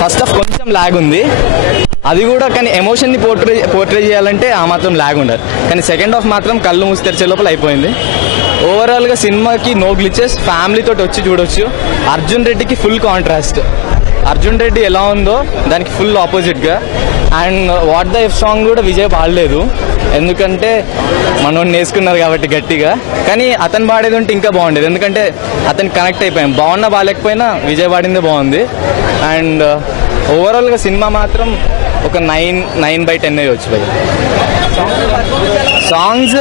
First half కొంచెం log ఉంది, అది కూడా కానీ ఎమోషన్ని పోర్ట్రే చేయాలంటే ఆ మాత్రం లాగ్ ఉండదు. కానీ సెకండ్ హాఫ్ మాత్రం కళ్ళు మూసి తెరిచే లోపల అయిపోయింది. ఓవరాల్గా సినిమాకి నో గ్లిచెస్, ఫ్యామిలీతో వచ్చి చూడొచ్చు. అర్జున్ రెడ్డికి ఫుల్ కాంట్రాస్ట్. అర్జున్ రెడ్డి ఎలా ఉందో దానికి ఫుల్ ఆపోజిట్గా. And what the F song కూడా విజయ్ పాడలేదు, ఎందుకంటే మనోడిని వేసుకున్నారు కాబట్టి గట్టిగా. కానీ అతను పాడేది ఉంటే ఇంకా బాగుండేది, ఎందుకంటే అతనికి కనెక్ట్ అయిపోయాం. బాగున్నా బాగాలేకపోయినా విజయ్ పాడిందే బాగుంది. అండ్ ఓవరాల్గా సినిమా మాత్రం ఒక 9/10 అయ్యొచ్చు భయ్. సాంగ్స్,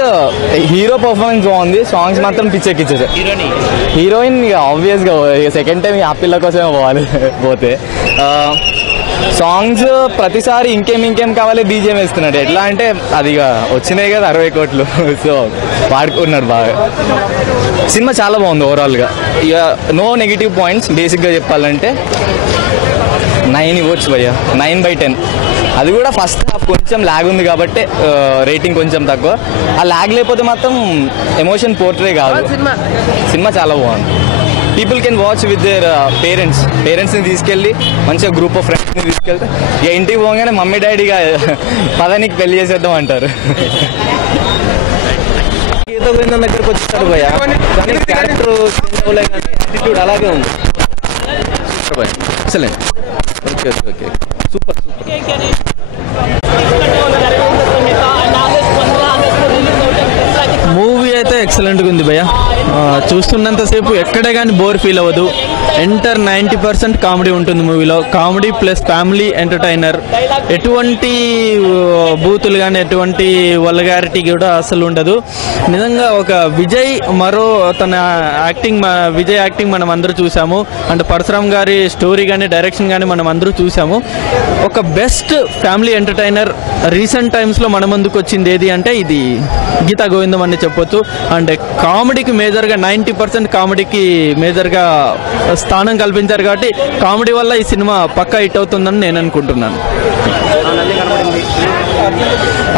హీరో పర్ఫార్మెన్స్ బాగుంది, సాంగ్స్ మాత్రం పిచ్చెక్కిచ్చేసారు. హీరోయిన్ ఇక ఆబ్వియస్గా సెకండ్ టైం ఆ పిల్ల కోసమే పోవాలి పోతే. సాంగ్స్ ప్రతిసారి ఇంకేం కావాలి బీజిఎం వేస్తున్నాడు. ఎట్లా అంటే అది ఇక వచ్చినాయి కదా 60 కోట్లు, సో వాడుకున్నాడు బాగా. సినిమా చాలా బాగుంది ఓవరాల్గా. ఇక నో నెగిటివ్ పాయింట్స్. బేసిక్గా చెప్పాలంటే 9 ఇవ్వచ్చు భయ్య, 9/10. అది కూడా ఫస్ట్ హాఫ్ కొంచెం ల్యాగ్ ఉంది కాబట్టి రేటింగ్ కొంచెం తక్కువ. ఆ ల్యాగ్ లేకపోతే మాత్రం ఎమోషన్ పోర్ట్రే కాదు. సినిమా చాలా బాగుంది. People can watch with their పేరెంట్స్ని తీసుకెళ్ళి మంచిగా గ్రూప్ ఆఫ్ ఫ్రెండ్స్ని తీసుకెళ్తే ఇక ఇంటికి పోగానే మమ్మీ డాడీగా పదానికి పెళ్లి చేసేద్దాం అంటారు. గీత గోవిందం దగ్గరకు వచ్చేసాడు భయ్య, కానీ క్యారెక్టర్ యాటిట్యూడ్ అలాగే ఉంది. సూపర్ భయ్య, ఎక్సలెంట్. Okay super. మూవీ అయితే ఎక్సలెంట్గా ఉంది భయ్య. చూస్తున్నంతసేపు ఎక్కడే కానీ బోర్ ఫీల్ అవ్వదు. ఎంటర్ 90% కామెడీ ఉంటుంది మూవీలో. Comedy plus family entertainer. ఎటువంటి బూతులు కానీ ఎటువంటి వల్గారిటీ కూడా అసలు ఉండదు. నిజంగా ఒక విజయ్ తన యాక్టింగ్, విజయ్ యాక్టింగ్ మనం అందరూ చూసాము. అండ్ పరశురామ్ గారి స్టోరీ కానీ డైరెక్షన్ కానీ మనం అందరూ చూసాము. ఒక బెస్ట్ ఫ్యామిలీ ఎంటర్టైనర్ రీసెంట్ టైమ్స్లో మన ముందుకు వచ్చింది ఏది అంటే ఇది గీతా గోవిందం అని చెప్పొచ్చు. అండ్ కామెడీకి మేజర్గా 90% కామెడీకి మేజర్గా స్థానం కల్పించారు కాబట్టి కామెడీ వల్ల ఈ సినిమా పక్కా హిట్ అవుతుందని నేను అనుకుంటున్నాను.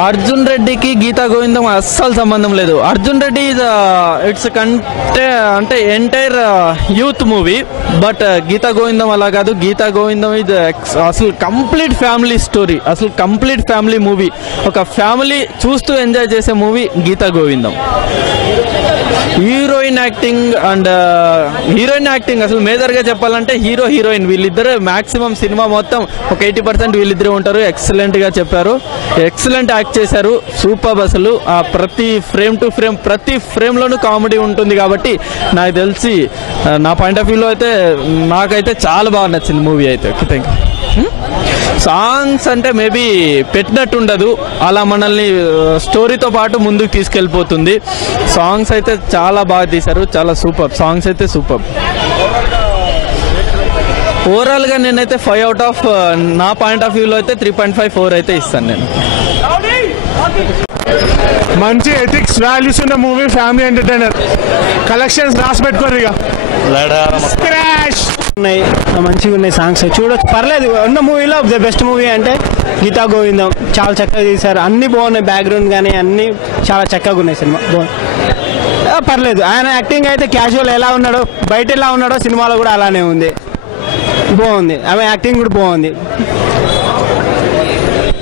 అర్జున్ రెడ్డికి గీతా గోవిందం అస్సలు సంబంధం లేదు. అర్జున్ రెడ్డి ఇట్స్ అంటే entire youth movie, but Geetha Govindam అలా కాదు. గీతా గోవిందం ఇది అసలు కంప్లీట్ ఫ్యామిలీ స్టోరీ, అసలు కంప్లీట్ ఫ్యామిలీ మూవీ. ఒక ఫ్యామిలీ చూస్తూ ఎంజాయ్ చేసే movie Geetha Govindam. Heroine acting అసలు మేజర్గా చెప్పాలంటే హీరోయిన్ వీళ్ళిద్దరు మాక్సిమం సినిమా మొత్తం ఒక 80% వీళ్ళిద్దరే ఉంటారు. ఎక్సలెంట్గా చెప్పారు, ఎక్సలెంట్ యాక్ట్ చేశారు, సూపర్. అసలు ఆ ప్రతి ఫ్రేమ్ టు ఫ్రేమ్ ప్రతి ఫ్రేమ్లోనూ కామెడీ ఉంటుంది కాబట్టి నాకు తెలిసి నా పాయింట్ ఆఫ్ వ్యూలో అయితే నాకైతే చాలా బాగా నచ్చింది మూవీ అయితే. Okay, thank you. సాంగ్స్ అంటే మేబీ పెట్టినట్టు ఉండదు, అలా మనల్ని స్టోరీతో పాటు ముందుకు తీసుకెళ్ళిపోతుంది. సాంగ్స్ అయితే చాలా బాగా తీశారు, చాలా సూపర్. సాంగ్స్ అయితే సూపర్. ఓవరాల్గా నేనైతే 5 out of నా పాయింట్ ఆఫ్ వ్యూలో అయితే 3.5-4 అయితే ఇస్తాను నేను. మంచి ఎథిక్స్ వాల్యూస్ ఉన్న మూవీ, ఫ్యామిలీ ఎంటర్టైనర్. కలెక్షన్స్ రాసి పెట్టుకోరు ఇక. మంచిగా ఉన్నాయి సాంగ్స్, చూడొచ్చు, పర్లేదు. ఉన్న మూవీలో ద బెస్ట్ మూవీ అంటే గీతా గోవిందం. చాలా చక్కగా తీశారు, అన్ని బాగున్నాయి, బ్యాక్గ్రౌండ్ కానీ అన్ని చాలా చక్కగా ఉన్నాయి. సినిమా పర్లేదు. ఆయన యాక్టింగ్ అయితే క్యాజువల్ ఎలా ఉన్నాడో, బయట ఎలా ఉన్నాడో సినిమాలో కూడా అలానే ఉంది, బాగుంది. ఆమె యాక్టింగ్ కూడా బాగుంది.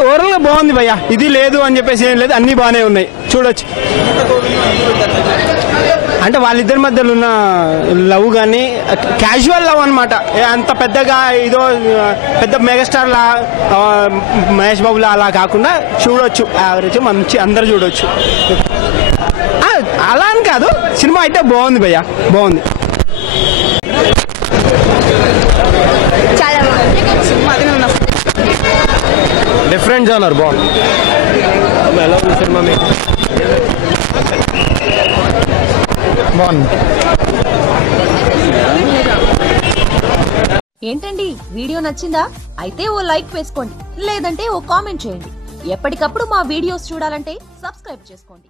ఓవరాల్గా బాగుంది భయ్య. ఇది లేదు అని చెప్పేసి ఏం లేదు, అన్నీ బాగానే ఉన్నాయి, చూడొచ్చు. అంటే వాళ్ళిద్దరి మధ్యలో ఉన్న లవ్ కానీ క్యాజువల్ లవ్ అనమాట. అంత పెద్దగా ఇదో పెద్ద మెగాస్టార్ లా మహేష్ బాబులా అలా కాకుండా చూడొచ్చు, యావరేజ్ మంచి అందరు చూడొచ్చు. అలా అని కాదు, సినిమా అయితే బాగుంది భయ్య, బాగుంది. డిఫరెంట్ జానర్, బాగుంది. ఎలా ఉంది సినిమా మీకు? బాగుంది. ఏంటండి, వీడియో నచ్చిందా? అయితే ఓ లైక్ వేసుకోండి, లేదంటే ఓ కామెంట్ చేయండి. ఎప్పటికప్పుడు మా వీడియోస్ చూడాలంటే సబ్స్క్రైబ్ చేసుకోండి.